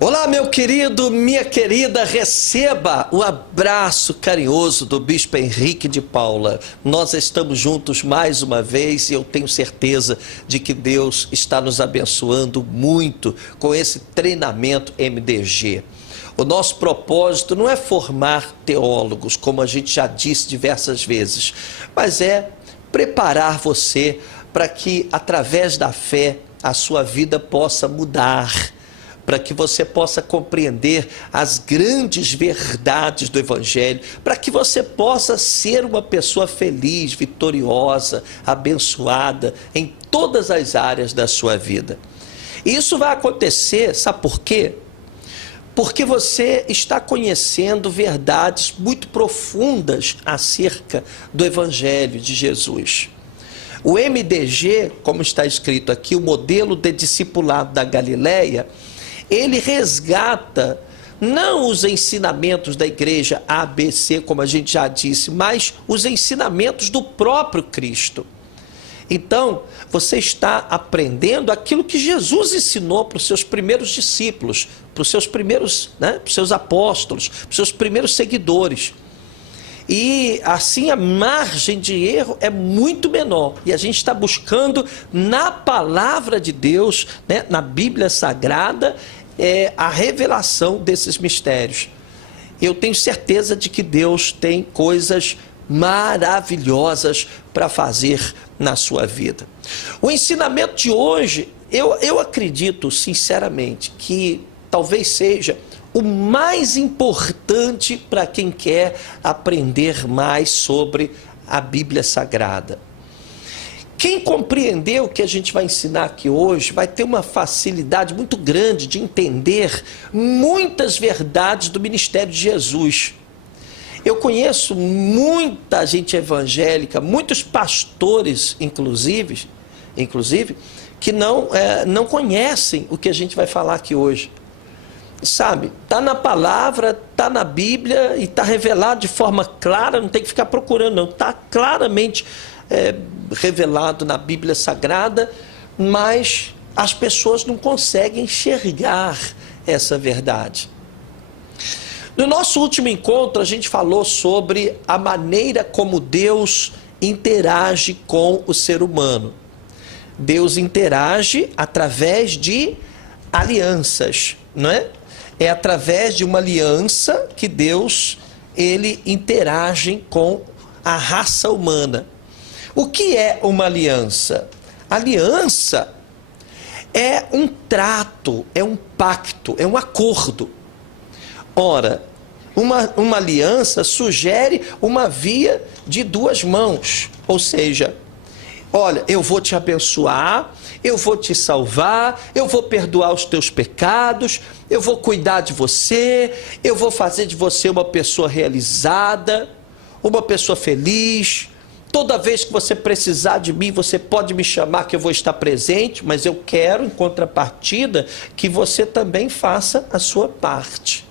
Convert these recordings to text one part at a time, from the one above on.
Olá, meu querido, minha querida, receba o abraço carinhoso do Bispo Henrique de Paula. Nós estamos juntos mais uma vez e eu tenho certeza de que Deus está nos abençoando muito com esse treinamento MDG. O nosso propósito não é formar teólogos, como a gente já disse diversas vezes, mas é preparar você para que, através da fé, a sua vida possa mudar, para que você possa compreender as grandes verdades do Evangelho, para que você possa ser uma pessoa feliz, vitoriosa, abençoada em todas as áreas da sua vida. E isso vai acontecer, sabe por quê? Porque você está conhecendo verdades muito profundas acerca do Evangelho de Jesus. O MDG, como está escrito aqui, o modelo de discipulado da Galileia, ele resgata não os ensinamentos da igreja ABC, como a gente já disse, mas os ensinamentos do próprio Cristo. Então, você está aprendendo aquilo que Jesus ensinou para os seus primeiros discípulos, para os seus primeiros, para os seus apóstolos, para os seus primeiros seguidores. E assim a margem de erro é muito menor. E a gente está buscando na palavra de Deus, na Bíblia Sagrada, a revelação desses mistérios. Eu tenho certeza de que Deus tem coisas maravilhosas para fazer na sua vida. O ensinamento de hoje, eu acredito sinceramente que talvez seja o mais importante para quem quer aprender mais sobre a Bíblia Sagrada. Quem compreender o que a gente vai ensinar aqui hoje vai ter uma facilidade muito grande de entender muitas verdades do ministério de Jesus. Eu conheço muita gente evangélica, muitos pastores, inclusive que não conhecem o que a gente vai falar aqui hoje. Sabe, está na palavra, está na Bíblia e está revelado de forma clara, não tem que ficar procurando não, está claramente revelado na Bíblia Sagrada, mas as pessoas não conseguem enxergar essa verdade. No nosso último encontro, a gente falou sobre a maneira como Deus interage com o ser humano. Deus interage através de alianças, não é? É através de uma aliança que Deus, ele interage com a raça humana. O que é uma aliança? Aliança é um trato, é um pacto, é um acordo. Ora, uma aliança sugere uma via de duas mãos, ou seja, olha, eu vou te abençoar, eu vou te salvar, eu vou perdoar os teus pecados, eu vou cuidar de você, eu vou fazer de você uma pessoa realizada, uma pessoa feliz. Toda vez que você precisar de mim, você pode me chamar que eu vou estar presente, mas eu quero, em contrapartida, que você também faça a sua parte.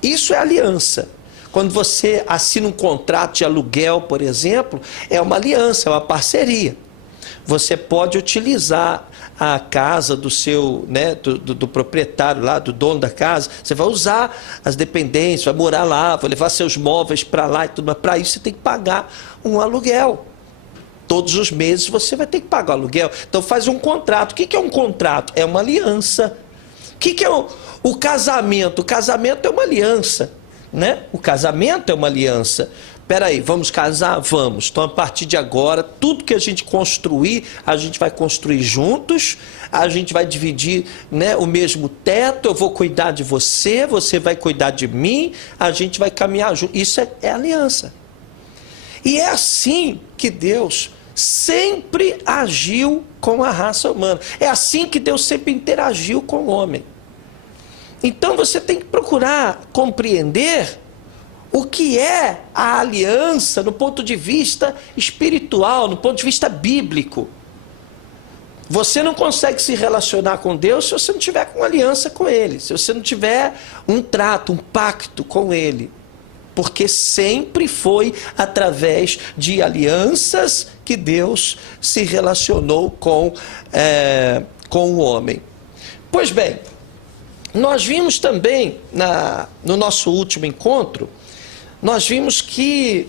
Isso é aliança. Quando você assina um contrato de aluguel, por exemplo, é uma aliança, é uma parceria. Você pode utilizar a casa do seu, do proprietário lá, do dono da casa. Você vai usar as dependências, vai morar lá, vai levar seus móveis para lá e tudo, mas para isso você tem que pagar um aluguel. Todos os meses você vai ter que pagar o aluguel. Então faz um contrato. O que é um contrato? É uma aliança. O que é o casamento? O casamento é uma aliança, O casamento é uma aliança. Peraí, vamos casar? Vamos. Então, a partir de agora, tudo que a gente construir, a gente vai construir juntos, a gente vai dividir o mesmo teto, eu vou cuidar de você, você vai cuidar de mim, a gente vai caminhar junto. Isso é aliança. E é assim que Deus sempre agiu com a raça humana. É assim que Deus sempre interagiu com o homem. Então, você tem que procurar compreender o que é a aliança no ponto de vista espiritual, no ponto de vista bíblico. Você não consegue se relacionar com Deus se você não tiver com aliança com Ele, se você não tiver um trato, um pacto com Ele. Porque sempre foi através de alianças que Deus se relacionou com o homem. Pois bem, nós vimos também, no nosso último encontro, nós vimos que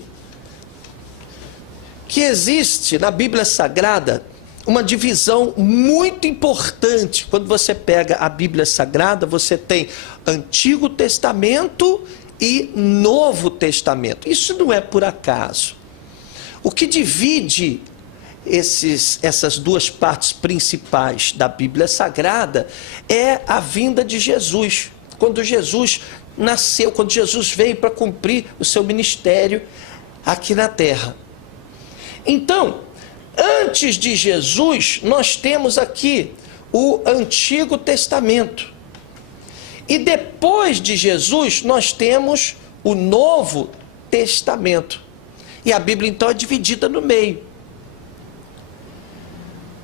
existe na Bíblia Sagrada uma divisão muito importante. Quando você pega a Bíblia Sagrada, você tem Antigo Testamento e Novo Testamento. Isso não é por acaso. O que divide essas duas partes principais da Bíblia Sagrada é a vinda de Jesus. Quando Jesus nasceu, quando Jesus veio para cumprir o seu ministério aqui na terra. Então, antes de Jesus, nós temos aqui o Antigo Testamento. E depois de Jesus, nós temos o Novo Testamento. E a Bíblia, então, é dividida no meio.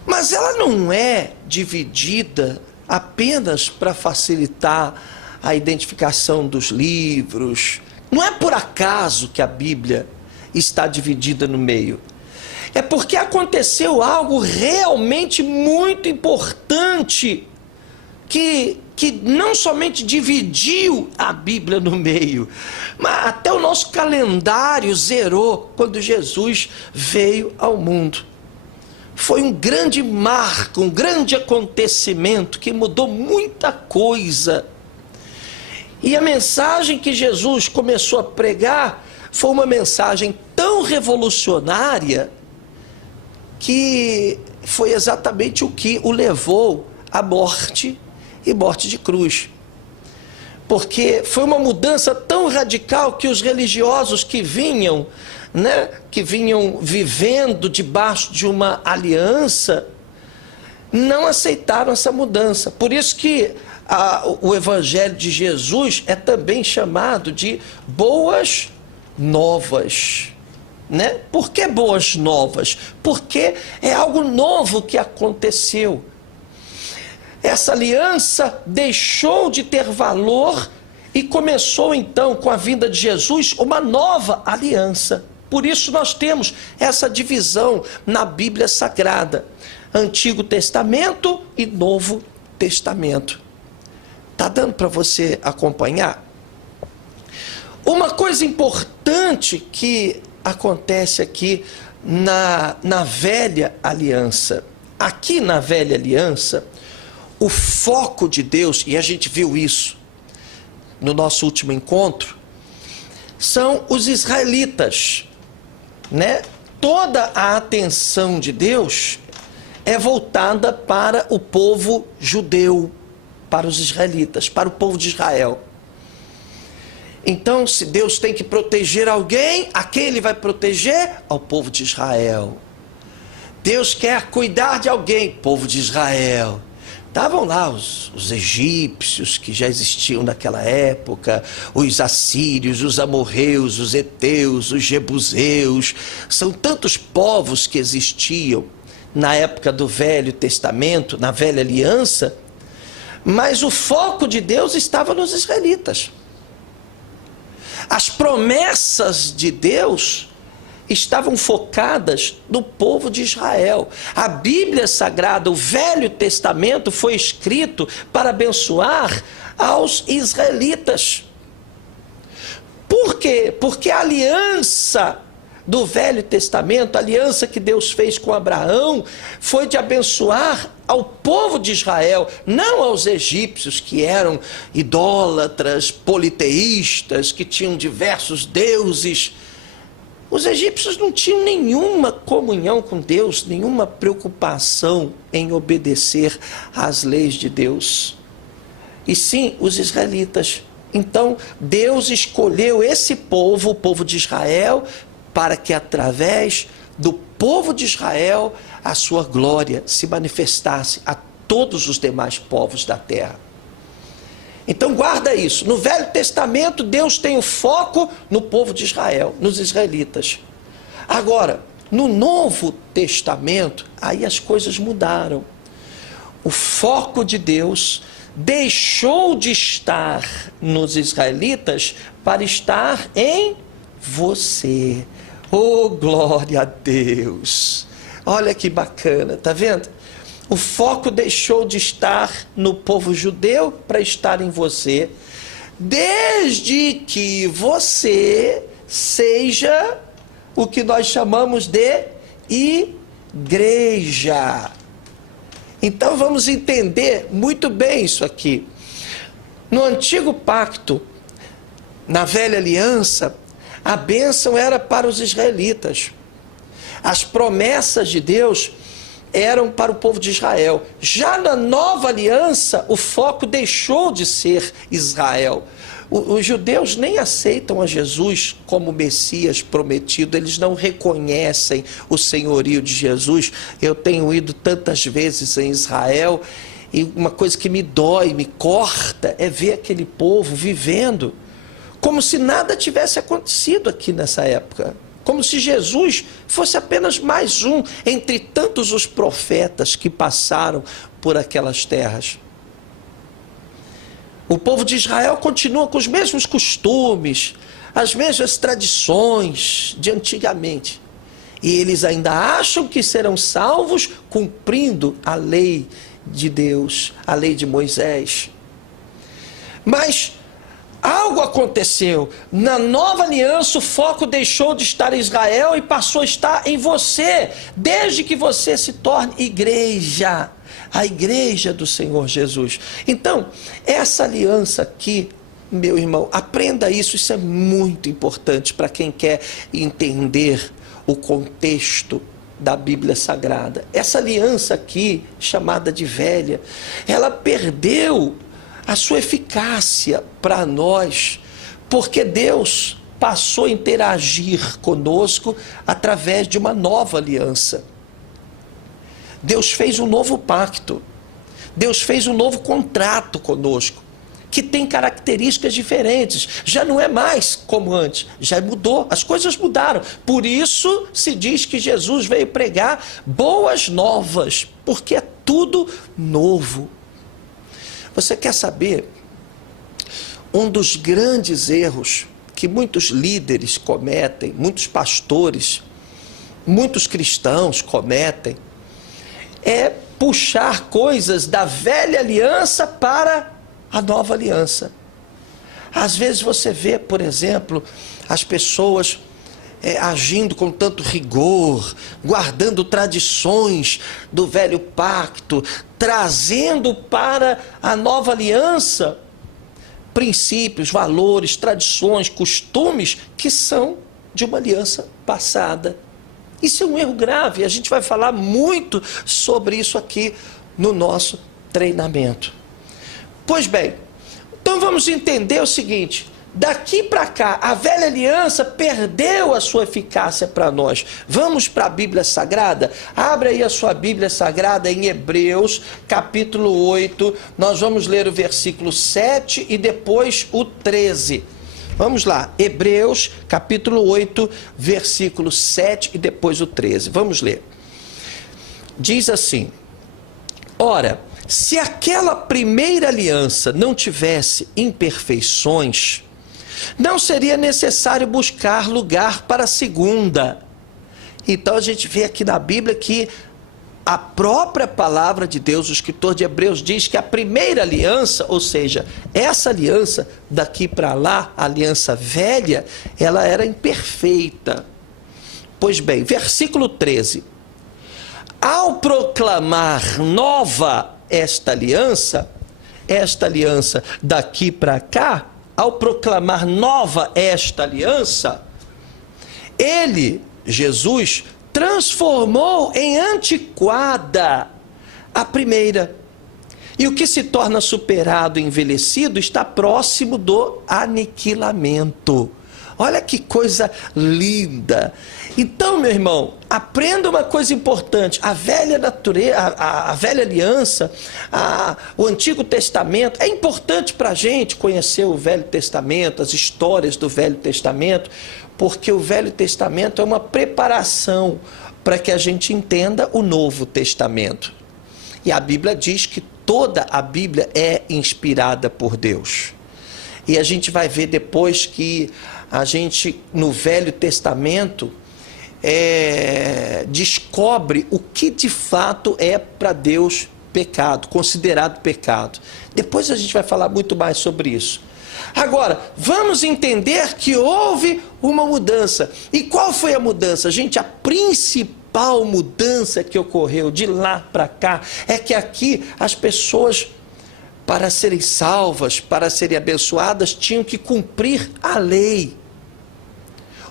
Mas ela não é dividida apenas para facilitar a identificação dos livros. Não é por acaso que a Bíblia está dividida no meio. É porque aconteceu algo realmente muito importante que não somente dividiu a Bíblia no meio, mas até o nosso calendário zerou quando Jesus veio ao mundo. Foi um grande marco, um grande acontecimento que mudou muita coisa. E a mensagem que Jesus começou a pregar foi uma mensagem tão revolucionária que foi exatamente o que o levou à morte e morte de cruz. Porque foi uma mudança tão radical que os religiosos que vinham vivendo debaixo de uma aliança, não aceitaram essa mudança. Por isso que o Evangelho de Jesus é também chamado de Boas Novas. Por que Boas Novas? Porque é algo novo que aconteceu. Essa aliança deixou de ter valor e começou então, com a vinda de Jesus, uma nova aliança. Por isso nós temos essa divisão na Bíblia Sagrada: Antigo Testamento e Novo Testamento. Está dando para você acompanhar? Uma coisa importante que acontece aqui na Velha Aliança. Aqui na Velha Aliança, o foco de Deus, e a gente viu isso no nosso último encontro, são os israelitas. Toda a atenção de Deus é voltada para o povo judeu, para os israelitas, para o povo de Israel. Então, se Deus tem que proteger alguém, a quem Ele vai proteger? Ao povo de Israel. Deus quer cuidar de alguém, povo de Israel. Estavam lá os egípcios, que já existiam naquela época, os assírios, os amorreus, os heteus, os jebuseus. São tantos povos que existiam na época do Velho Testamento, na Velha Aliança, mas o foco de Deus estava nos israelitas. As promessas de Deus estavam focadas no povo de Israel. A Bíblia Sagrada, o Velho Testamento, foi escrito para abençoar aos israelitas. Por quê? Porque a aliança do Velho Testamento, a aliança que Deus fez com Abraão, foi de abençoar ao povo de Israel, não aos egípcios, que eram idólatras, politeístas, que tinham diversos deuses. Os egípcios não tinham nenhuma comunhão com Deus, nenhuma preocupação em obedecer às leis de Deus. E sim, os israelitas. Então, Deus escolheu esse povo, o povo de Israel, para que através do povo de Israel a sua glória se manifestasse a todos os demais povos da terra. Então guarda isso. No Velho Testamento, Deus tem o foco no povo de Israel, nos israelitas. Agora, no Novo Testamento, aí as coisas mudaram. o foco de Deus deixou de estar nos israelitas para estar em você. Oh, glória a Deus! Olha que bacana, tá vendo? O foco deixou de estar no povo judeu para estar em você, desde que você seja o que nós chamamos de igreja. Então vamos entender muito bem isso aqui. No antigo pacto, na velha aliança, a bênção era para os israelitas. As promessas de Deus eram para o povo de Israel. Já na nova aliança, o foco deixou de ser Israel. Os judeus nem aceitam a Jesus como Messias prometido, eles não reconhecem o senhorio de Jesus. Eu tenho ido tantas vezes em Israel e uma coisa que me dói, me corta, é ver aquele povo vivendo como se nada tivesse acontecido aqui nessa época. Como se Jesus fosse apenas mais um entre tantos os profetas que passaram por aquelas terras. O povo de Israel continua com os mesmos costumes, as mesmas tradições de antigamente. E eles ainda acham que serão salvos cumprindo a lei de Deus, a lei de Moisés. Mas algo aconteceu. Na nova aliança, o foco deixou de estar em Israel e passou a estar em você, desde que você se torne igreja, a igreja do Senhor Jesus. Então, essa aliança aqui, meu irmão, aprenda isso, isso é muito importante para quem quer entender o contexto da Bíblia Sagrada. Essa aliança aqui, chamada de velha, ela perdeu a sua eficácia para nós, porque Deus passou a interagir conosco através de uma nova aliança. Deus fez um novo pacto, Deus fez um novo contrato conosco, que tem características diferentes, já não é mais como antes, já mudou, as coisas mudaram. Por isso se diz que Jesus veio pregar boas novas, porque é tudo novo. Você quer saber? Um dos grandes erros que muitos líderes cometem, muitos pastores, muitos cristãos cometem, é puxar coisas da velha aliança para a nova aliança. Às vezes você vê, por exemplo, as pessoas agindo com tanto rigor, guardando tradições do velho pacto, trazendo para a nova aliança princípios, valores, tradições, costumes que são de uma aliança passada. Isso é um erro grave, a gente vai falar muito sobre isso aqui no nosso treinamento. Pois bem, então vamos entender o seguinte: daqui para cá, a velha aliança perdeu a sua eficácia para nós. Vamos para a Bíblia Sagrada? Abre aí a sua Bíblia Sagrada em Hebreus, capítulo 8. Nós vamos ler o versículo 7 e depois o 13. Vamos lá, Hebreus, capítulo 8, versículo 7 e depois o 13. Vamos ler. Diz assim: ora, se aquela primeira aliança não tivesse imperfeições, não seria necessário buscar lugar para a segunda. Então a gente vê aqui na Bíblia que a própria palavra de Deus, o escritor de Hebreus diz que a primeira aliança, ou seja, essa aliança daqui para lá, a aliança velha, ela era imperfeita. Pois bem, versículo 13. Ao proclamar nova esta aliança daqui para cá, ao proclamar nova esta aliança, ele, Jesus, transformou em antiquada a primeira. E o que se torna superado e envelhecido está próximo do aniquilamento. Olha que coisa linda. Então, meu irmão, aprenda uma coisa importante. A velha natureza, a velha aliança, o Antigo Testamento, é importante para a gente conhecer o Velho Testamento, as histórias do Velho Testamento, porque o Velho Testamento é uma preparação para que a gente entenda o Novo Testamento. E a Bíblia diz que toda a Bíblia é inspirada por Deus. E a gente vai ver depois que a gente, no Velho Testamento, descobre o que de fato é para Deus pecado, considerado pecado. Depois a gente vai falar muito mais sobre isso. Agora, vamos entender que houve uma mudança. E qual foi a mudança? Gente, a principal mudança que ocorreu de lá para cá é que aqui as pessoas, para serem salvas, para serem abençoadas, tinham que cumprir a lei.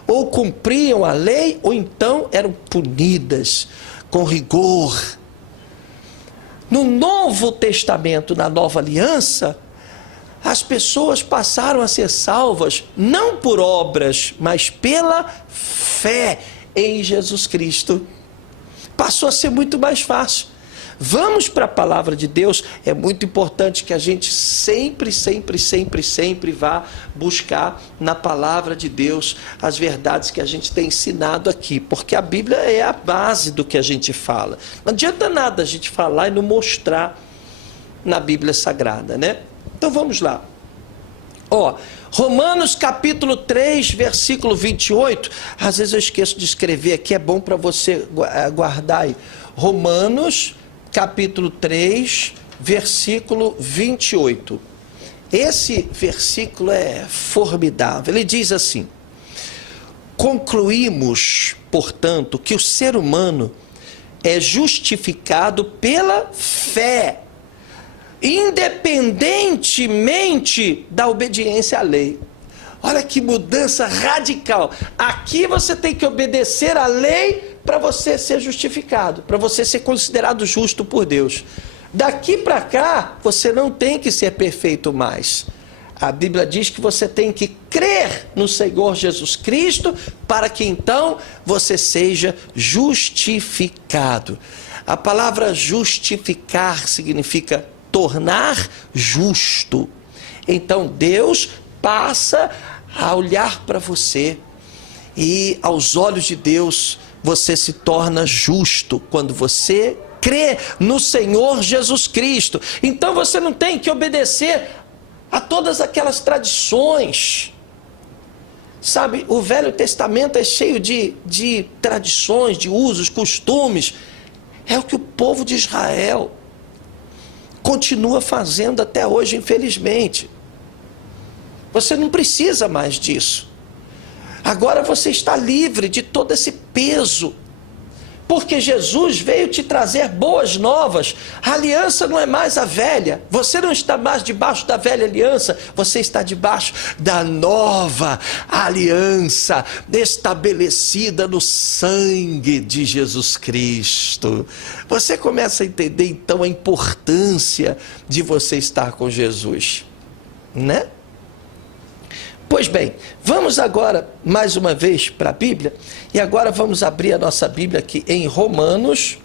Ou cumpriam a lei, ou então eram punidas com rigor. No Novo Testamento, na Nova Aliança, as pessoas passaram a ser salvas não por obras, mas pela fé em Jesus Cristo. Passou a ser muito mais fácil. Vamos para a palavra de Deus. É muito importante que a gente sempre vá buscar na palavra de Deus as verdades que a gente tem ensinado aqui, porque a Bíblia é a base do que a gente fala. Não adianta nada a gente falar e não mostrar na Bíblia Sagrada, né? Então vamos lá. Romanos capítulo 3, versículo 28. Às vezes eu esqueço de escrever aqui, é bom para você guardar aí. Romanos capítulo 3, versículo 28. Esse versículo é formidável. Ele diz assim: concluímos, portanto, que o ser humano é justificado pela fé, independentemente da obediência à lei. Olha que mudança radical. Aqui você tem que obedecer à lei para você ser justificado, para você ser considerado justo por Deus. Daqui para cá, você não tem que ser perfeito mais. A Bíblia diz que você tem que crer no Senhor Jesus Cristo para que então você seja justificado. A palavra justificar significa tornar justo. Então Deus passa a olhar para você e aos olhos de Deus você se torna justo quando você crê no Senhor Jesus Cristo. Então você não tem que obedecer a todas aquelas tradições. Sabe, o Velho Testamento é cheio de tradições, de usos, costumes. É o que o povo de Israel continua fazendo até hoje, infelizmente. Você não precisa mais disso. Agora você está livre de todo esse peso, porque Jesus veio te trazer boas novas. A aliança não é mais a velha. Você não está mais debaixo da velha aliança. Você está debaixo da nova aliança, estabelecida no sangue de Jesus Cristo. Você começa a entender então a importância de você estar com Jesus, né? Pois bem, vamos agora mais uma vez para a Bíblia, e agora vamos abrir a nossa Bíblia aqui em Romanos,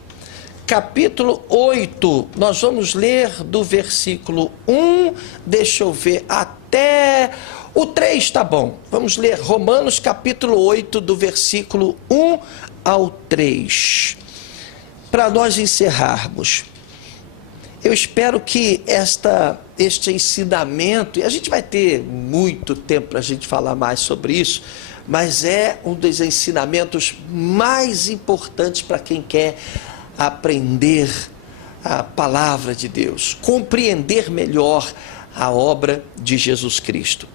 capítulo 8. Nós vamos ler do versículo 1, deixa eu ver, até o 3, tá bom. Vamos ler Romanos, capítulo 8, do versículo 1 ao 3. Para nós encerrarmos, eu espero que este ensinamento, e a gente vai ter muito tempo para a gente falar mais sobre isso, mas é um dos ensinamentos mais importantes para quem quer aprender a palavra de Deus, compreender melhor a obra de Jesus Cristo.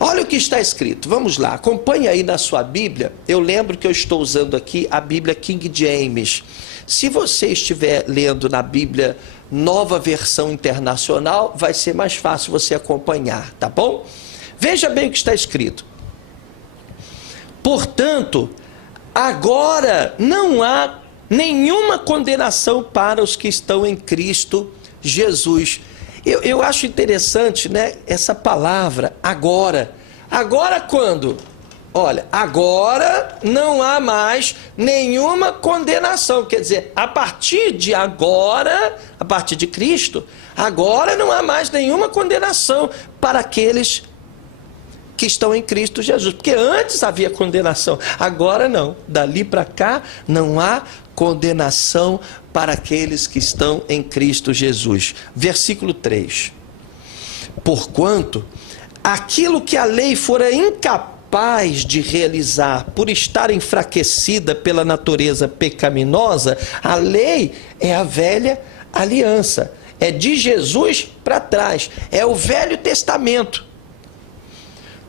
Olha o que está escrito, vamos lá, acompanhe aí na sua Bíblia. Eu lembro que eu estou usando aqui a Bíblia King James. Se você estiver lendo na Bíblia Nova Versão Internacional, vai ser mais fácil você acompanhar, tá bom? Veja bem o que está escrito. Portanto, agora não há nenhuma condenação para os que estão em Cristo Jesus. Eu acho interessante, né, essa palavra, agora. Agora quando? Olha, agora não há mais nenhuma condenação. Quer dizer, a partir de agora, a partir de Cristo, agora não há mais nenhuma condenação para aqueles que estão em Cristo Jesus. Porque antes havia condenação, agora não. Dali para cá não há condenação para aqueles que estão em Cristo Jesus. Versículo 3. Porquanto, aquilo que a lei fora incapaz de realizar, por estar enfraquecida pela natureza pecaminosa, a lei é a velha aliança. É de Jesus para trás. É o Velho Testamento.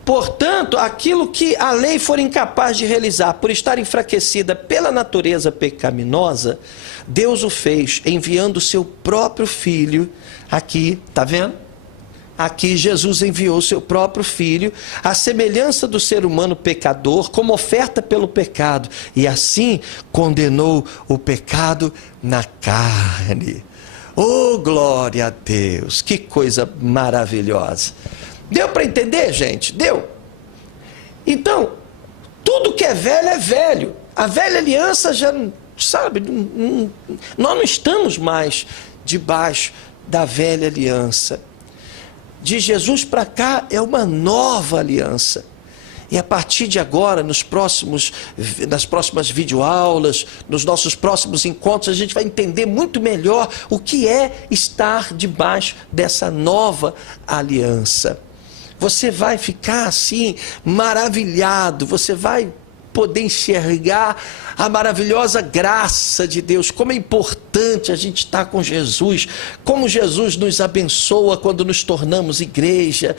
Portanto, aquilo que a lei for incapaz de realizar, por estar enfraquecida pela natureza pecaminosa, Deus o fez, enviando o seu próprio Filho. Aqui, está vendo? Aqui Jesus enviou o seu próprio Filho, à semelhança do ser humano pecador, como oferta pelo pecado, e assim condenou o pecado na carne. Oh, glória a Deus! Que coisa maravilhosa! Deu para entender, gente? Deu? Então, tudo que é velho é velho. A velha aliança já, sabe, nós não estamos mais debaixo da velha aliança. De Jesus para cá é uma nova aliança. E a partir de agora, nas próximas videoaulas, nos nossos próximos encontros, a gente vai entender muito melhor o que é estar debaixo dessa nova aliança. Você vai ficar assim, maravilhado, você vai poder enxergar a maravilhosa graça de Deus, como é importante a gente estar com Jesus, como Jesus nos abençoa quando nos tornamos igreja,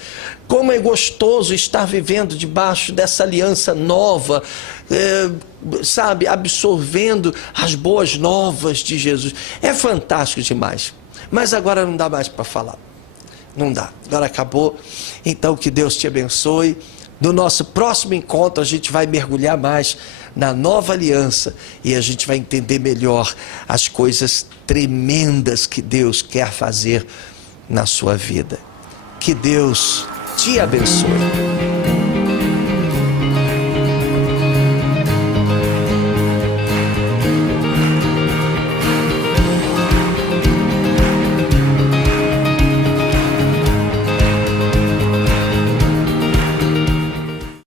como é gostoso estar vivendo debaixo dessa aliança nova, sabe, absorvendo as boas novas de Jesus. É fantástico demais, mas agora não dá mais para falar, não dá, agora acabou. Então que Deus te abençoe. No nosso próximo encontro a gente vai mergulhar mais na nova aliança e a gente vai entender melhor as coisas tremendas que Deus quer fazer na sua vida. Que Deus te abençoe.